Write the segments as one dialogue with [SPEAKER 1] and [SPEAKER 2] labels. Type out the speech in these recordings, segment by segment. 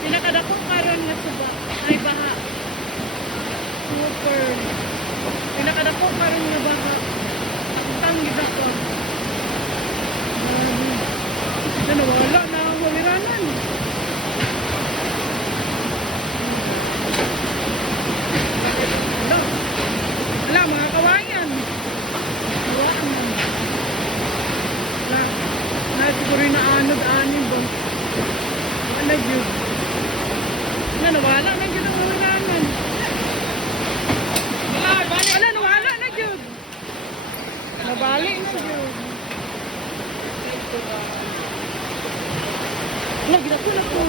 [SPEAKER 1] Pinakadako karon nga suba ay baha. Super. Pinakadako karon nga baha. Akutang gid ako. Ito nawala na ang waliranan. Wala. Wala mga kawayan. Wala. Na siguro na anod-anod? Wala yun. Nawala na yun ang waliranan. Wala, wala, nawala na yun. Nabali na yun. Wala, ginako na po.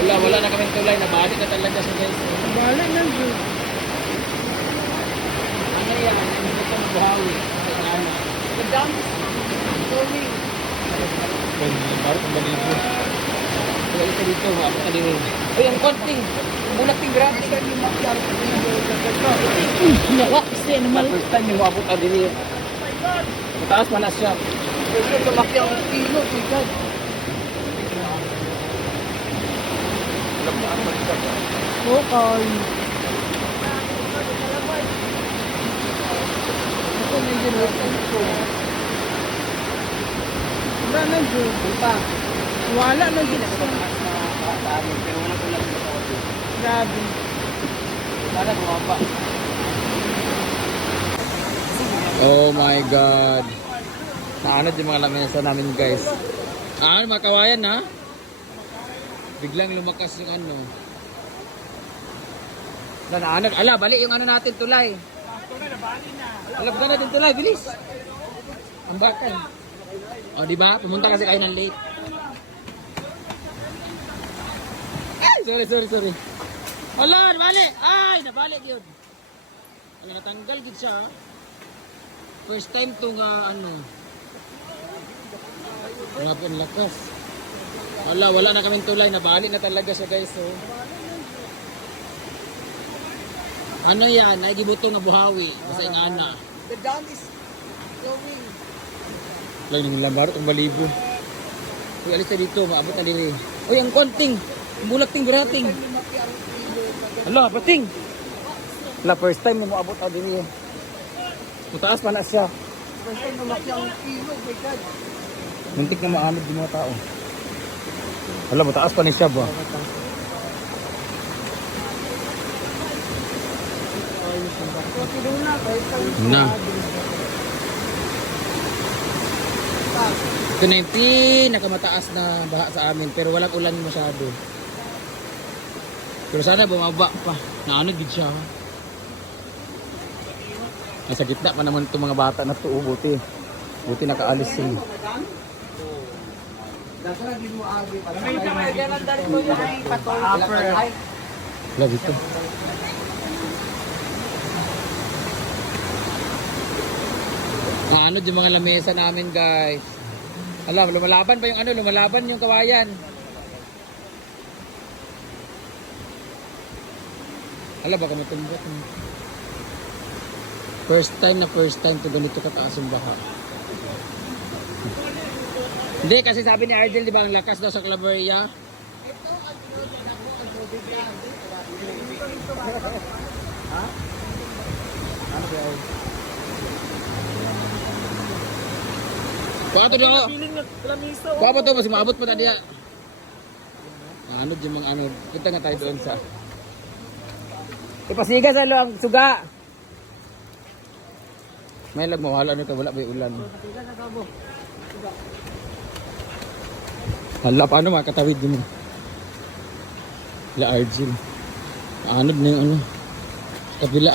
[SPEAKER 2] Wala, wala na kaming tulay. Nabalik na talaga siya guys.
[SPEAKER 1] Nabali na yun.
[SPEAKER 2] Ano yan? Ano ito ng buhawi? Ano?
[SPEAKER 1] Madam, going.
[SPEAKER 2] Baru kung ito dito, maabot na din. Uy, ang konting. Mulat ting grabe ka ni Mac.
[SPEAKER 1] Nawa, kasi animal.
[SPEAKER 2] First time yung maabot na din. Mataas man na siya. Pero lumaki ang kilo, tigad.
[SPEAKER 1] Okay.
[SPEAKER 2] Ito na yung generation ko.
[SPEAKER 1] Wala na yun.
[SPEAKER 2] Pa.
[SPEAKER 1] Wala na yun.
[SPEAKER 2] Pero wala ko lang sa audio.
[SPEAKER 1] Grabe.
[SPEAKER 2] Sana bumaba. Oh my God. Naanod yung mga lamesa namin guys. Ah, mga kawayan ha? Biglang lumakas yung ano. Na naanod. Ala, bali yung ano natin tulay. Ala, baka na din tulay. Bilis. Ang bakay. O, di ba? Pumunta kasi kayo ng late. Ay, sorry, sorry, sorry. Ala, nabali! Ay, nabali yun. Ala, natanggal gid siya. First time to nga ano. Grabe ang lakas. Wala, wala na kaming tulay. Nabali na talaga siya guys. So. Ano yan? Ay gibuto nga buhawi. Basta yung ana.
[SPEAKER 1] The dam is going.
[SPEAKER 2] Lang yung lambar itong balibo. Uy, alis na dito. Maabot na diri. Uy, ang konting. Ang bulak ting birating. Hala, pating. Hala, first time mo maabot na diri. Mataas pa na siya.
[SPEAKER 1] First time lumaki ang kilo, my God.
[SPEAKER 2] Muntik na maanod yung mga tao. Hala, mataas pa ni siya ba?
[SPEAKER 1] Na.
[SPEAKER 2] Ito na yung pinakamataas na baha sa amin pero walang ulan masyado. Pero sana bumaba pa. Naano gid siya. Nasa gitna pa naman itong mga bata na to. oh, Buti. Buti nakaalis sila. Love ito. Ano yung mga lamesa namin guys. Alam, lumalaban pa yung ano, lumalaban yung kawayan. Alam, baka matumbot. eh. First time na first time to ganito kataas yung baha. Hindi, kasi sabi ni Ardel, di ba, ang lakas daw sa Claveria. Ha? Ano ba yun? Kuha to.
[SPEAKER 1] Feeling na lamisa.
[SPEAKER 2] Kuha pa to, mas maabot pa na diya. Ano yung mga ano, kita nga tayo doon sa... Ipasiga sa ang suga. May lag mawala nito, wala ba ulan. Hala, paano makatawid yun? La Argil. Anod na yung ano. Kabila.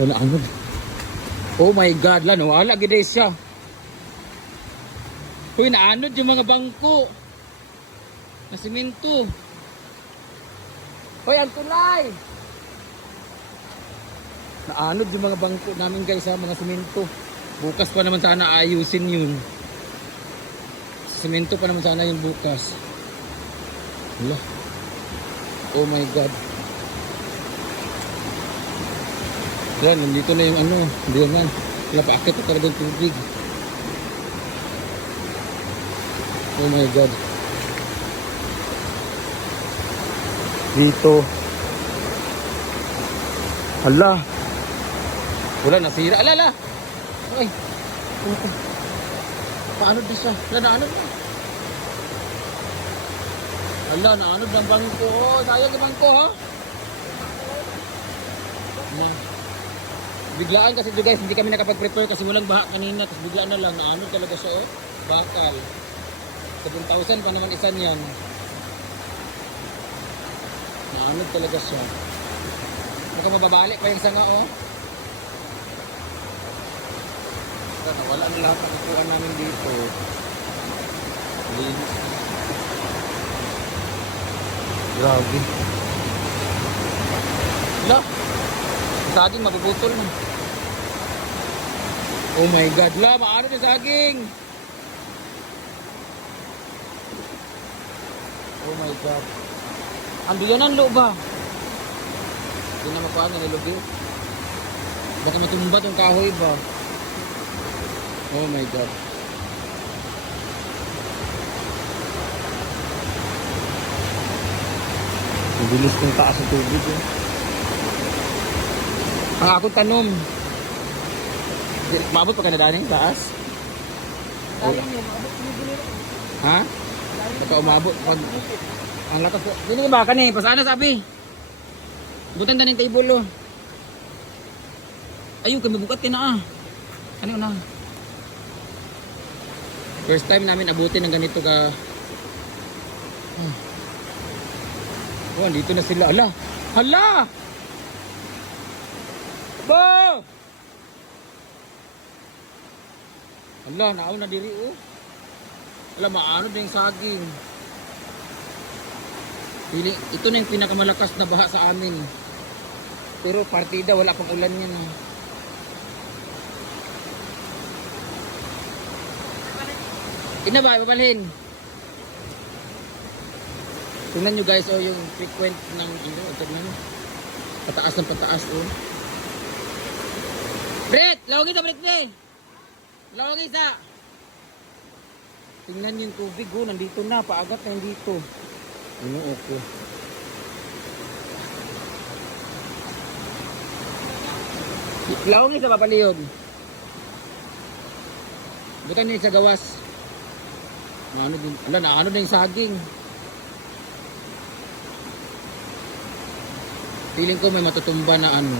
[SPEAKER 2] Wala anod. Oh my God, la, nawala gid siya. Uy, naanod yung mga bangko. Na simento. Hoy, ang tulay! Naanod yung mga bangko namin guys ha, mga simento. Bukas pa naman sana ayusin yun. Simento pa naman sana yung bukas. Wala. Oh my God. Yan, nandito na yung ano. Hindi naman. Wala, paakit na talaga yung tubig. Oh my God. Dito. Hala. Wala, nasira. Ala, ala. Ay. Puto. Paano di siya? Wala, naanod na. Ala, naanod ang bangko. Oh, sayang yung bangko, ha? Ma. Biglaan kasi ito guys, hindi kami nakapag-prepare kasi walang baha kanina. Tapos biglaan na lang, naanod talaga siya, oh. Bakal. 7,000 pa naman isa niyan. Naanod talaga siya. Baka mababalik pa yung sanga, oh. Ito, nawala na lahat ng kukuhan namin dito. Linis. Grabe. Wala. Saging mabubutol na. Oh my God. La, maano yung saging? Oh my God. Ando yan ang loob ba? Hindi na makuha na nilubi. Baka matumba tong kahoy ba? Oh my God. Ang bilis ng taas ng tubig eh. Ang akong tanom. Di- Maabot pa ka na dani? Taas?
[SPEAKER 1] Dahil nyo, maabot yun.
[SPEAKER 2] Ha? Baka umabot pag ang lakas ko. Dito ba ka ni? Pasana sabi. Butan na ng table oh. Ayun kami bukat na ah. Ano na? First time namin abutin ng ganito ka. Hmm. Oh, dito na sila. Ala! Hala! Bo! Ala, naaw na diri oh. Alam, maano na yung saging. Pili, ito na yung pinakamalakas na baha sa amin. Pero partida, wala pang ulan yan. ah. Ina ba, ibabalhin. Tingnan nyo guys, oh, yung frequent ng ano, tignan nyo. Pataas ng pataas, oh. Brett! Lawag isa, Brett, Brett! Lawag isa! Tingnan yung tubig, oh. Nandito na, paagat na dito. Ano, okay. Lawag isa, papaliyod. Bukan nyo sa gawas. Ano din, ala na ano yung saging. Feeling ko may matutumba na ano.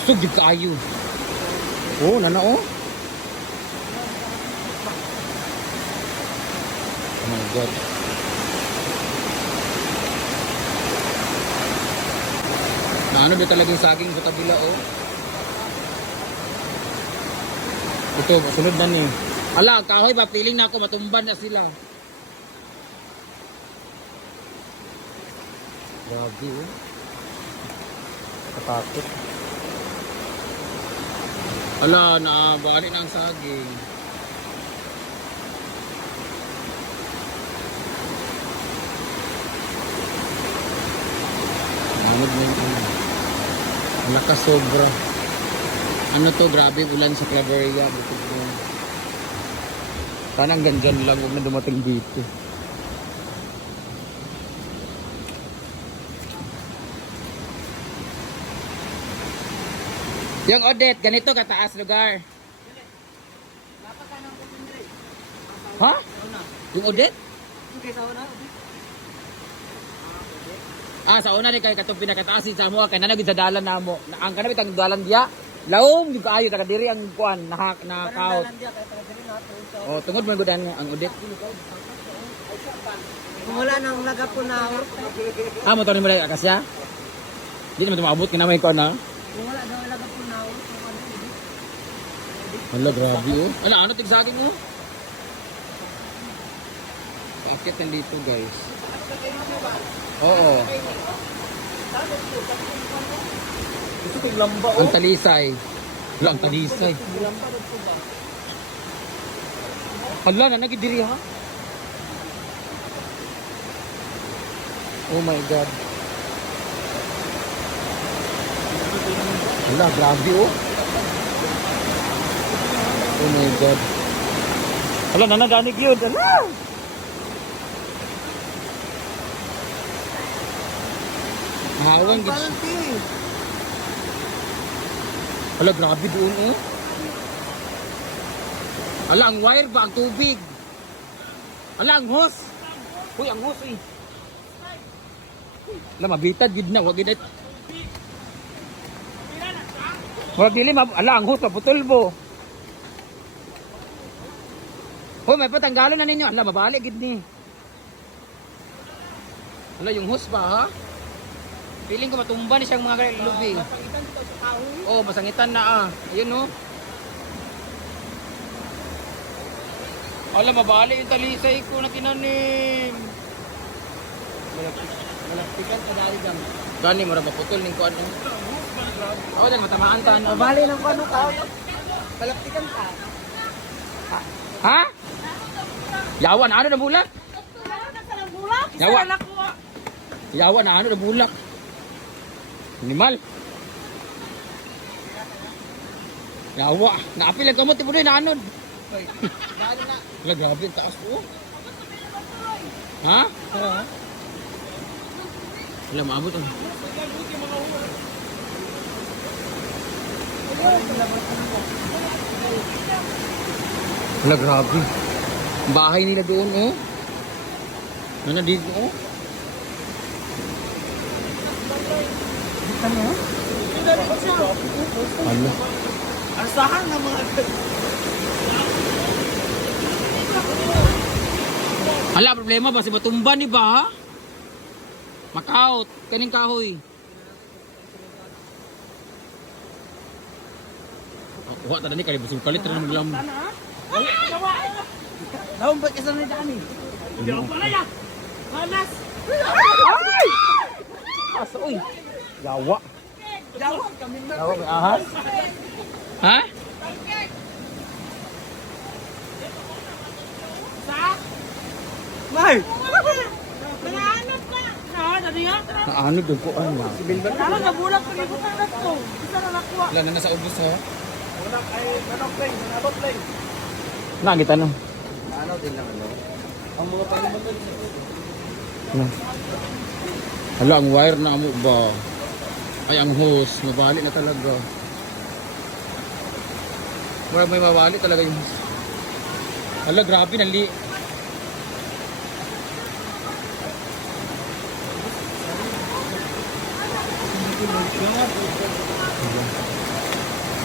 [SPEAKER 2] Usog yung kaayo. Oh, nana oh. Oh my God. Na ano ba talagang saging sa kabila oh. Ito, sunod na ni. Ala, kahoy ba? Feeling na ako, matumban na sila. Grabe, oh. Katakot. Ala, naabali na ang saging. Manod na yung ano. Ang lakas sobra. Ano to, grabe ulan sa Claveria. Bukod mo. Sana hanggang dyan lang, huwag na dumating dito. Yung Odette, ganito kataas lugar. Ha? Yung Odette?
[SPEAKER 1] Sa.
[SPEAKER 2] Ah, sa una rin kay katong pinakataas si Samoa kay nanagid sa dalan namo. Na ang kanami tang dalan diya. Laom yung kaayo taga diri ang kuan na na
[SPEAKER 1] nato.
[SPEAKER 2] Oh, tungod man gud ang ang.
[SPEAKER 1] Kung wala nang nagapunaw,
[SPEAKER 2] Ah, motor ni mo dai akasya. Di naman tumabot kinamay ko na.
[SPEAKER 1] wala daw nagapunaw, kung ano.
[SPEAKER 2] Hala, grabe oh. Ano, ano tigsaging mo? Paakit na dito guys. Oo.
[SPEAKER 1] Gusto ito kay lamba oh.
[SPEAKER 2] Ang talisay. Wala, ang talisay.
[SPEAKER 1] Lamba rin?
[SPEAKER 2] Hala na, nagidiri ha? Oh my God. Hala, grabe oh. Oh my God. Hala, nanaganig yun. Hala! Hawang. Parang Hala, grabe doon oh. Ala, ang wire ba? Ang tubig. Ala, ang hose. Uy, ang hose eh. Ala, mabitad gid na. Wag gid Wag dili mab ala ang hose maputol bo. Hoy, may patanggalon na ninyo. Ala, mabali gid ni. Ala, yung hose ba ha? Feeling ko matumba ni siyang mga lubi. Oh, masangitan na ah. Ayun oh. Ala, mabali yung talisay ko na tinanim.
[SPEAKER 3] Malaktikan ka dari dam.
[SPEAKER 2] Gani, mura maputol ning kuan. Oh, dahil matamaan ta no.
[SPEAKER 3] Bali ng ano ka. Malaktikan ka.
[SPEAKER 2] Ha? Yawan, ano na bulak? Yawa. Yawa na ano na bulak. Animal. Yawa. Naapil lang kamot, tibuloy na anod.
[SPEAKER 3] Dari na.
[SPEAKER 2] Wala, grabe ang taas ko. Ha? Wala, maabot ang... Wala, grabe. Bahay nila doon, oh. Ano dito, oh. Ano?
[SPEAKER 3] Asahan ng mga
[SPEAKER 2] Hala, problema ba? Si Batumba ni ba? Makaot. Kaning kahoy. Kuha ta ni kali busog kalit ra maglam.
[SPEAKER 3] Daon ba kasi ni Dani?
[SPEAKER 2] Asa oy. Yawa.
[SPEAKER 3] Dawa kami na.
[SPEAKER 2] Yawa ahas. Ha?
[SPEAKER 3] May.
[SPEAKER 1] Nanganap ka! Ah.
[SPEAKER 2] Naano dun ko ano? Si Bilban.
[SPEAKER 1] Tara, nabulag pa rin na to. Isa na nakuha.
[SPEAKER 2] Wala na nasa ubos ha.
[SPEAKER 3] Wala ay manok play, manok play.
[SPEAKER 2] Nakita no.
[SPEAKER 3] Ano din lang ano? Ang mga paliman ko
[SPEAKER 2] Ano? Hala, ang wire na amo ba? Ay, ang hose. Mabali na talaga. Wala may mabali talaga yung. Hala, grabe. Nali.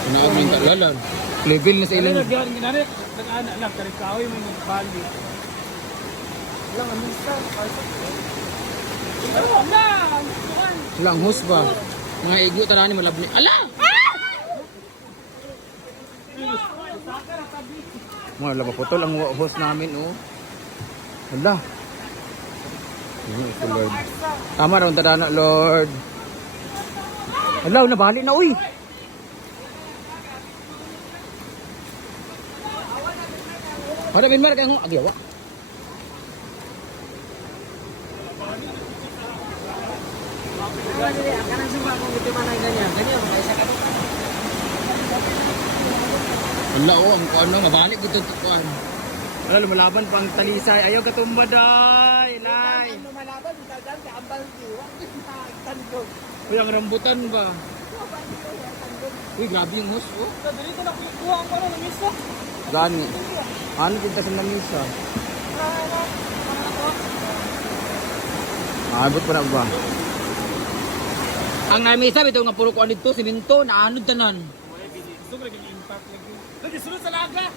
[SPEAKER 2] Inaag yung kalalan. Level na sa ilang.
[SPEAKER 3] Nagyan ginani, nag-ana lang karikawi mo ng bali. Lang ang minsan.
[SPEAKER 1] Ano na? Kuhan.
[SPEAKER 2] Hala, ang hose ba? Mga igyo tala ni malabni. Ala! Mga laba putol ang hose namin, oh. Hala. Ano ito, Lord? Tama raw ang tadana, Lord. Hala, nabali na, uy. Ada bin mar kang agyawa.
[SPEAKER 3] Ganyan. Ganyan, may isa ka
[SPEAKER 2] Hala, oh, ang ano, mabalik ito ito kuan. Hala, lumalaban pang talisay. Ayaw katumba day.
[SPEAKER 3] Ang lumalaban, dagan ka ang baldi. Wag kita tandog.
[SPEAKER 2] Uy, ang rambutan ba? Uy, grabe yung host, oh.
[SPEAKER 1] Dali ko nakuha ang pala ng misa.
[SPEAKER 2] Gani. Ano kita sa lamisa? Abot pa na ba? Ang lamisa, ito nga puro kuan dito, siminto, naanod tanan.
[SPEAKER 3] Gusto ko impact lagi. Lagi sunod sa laga.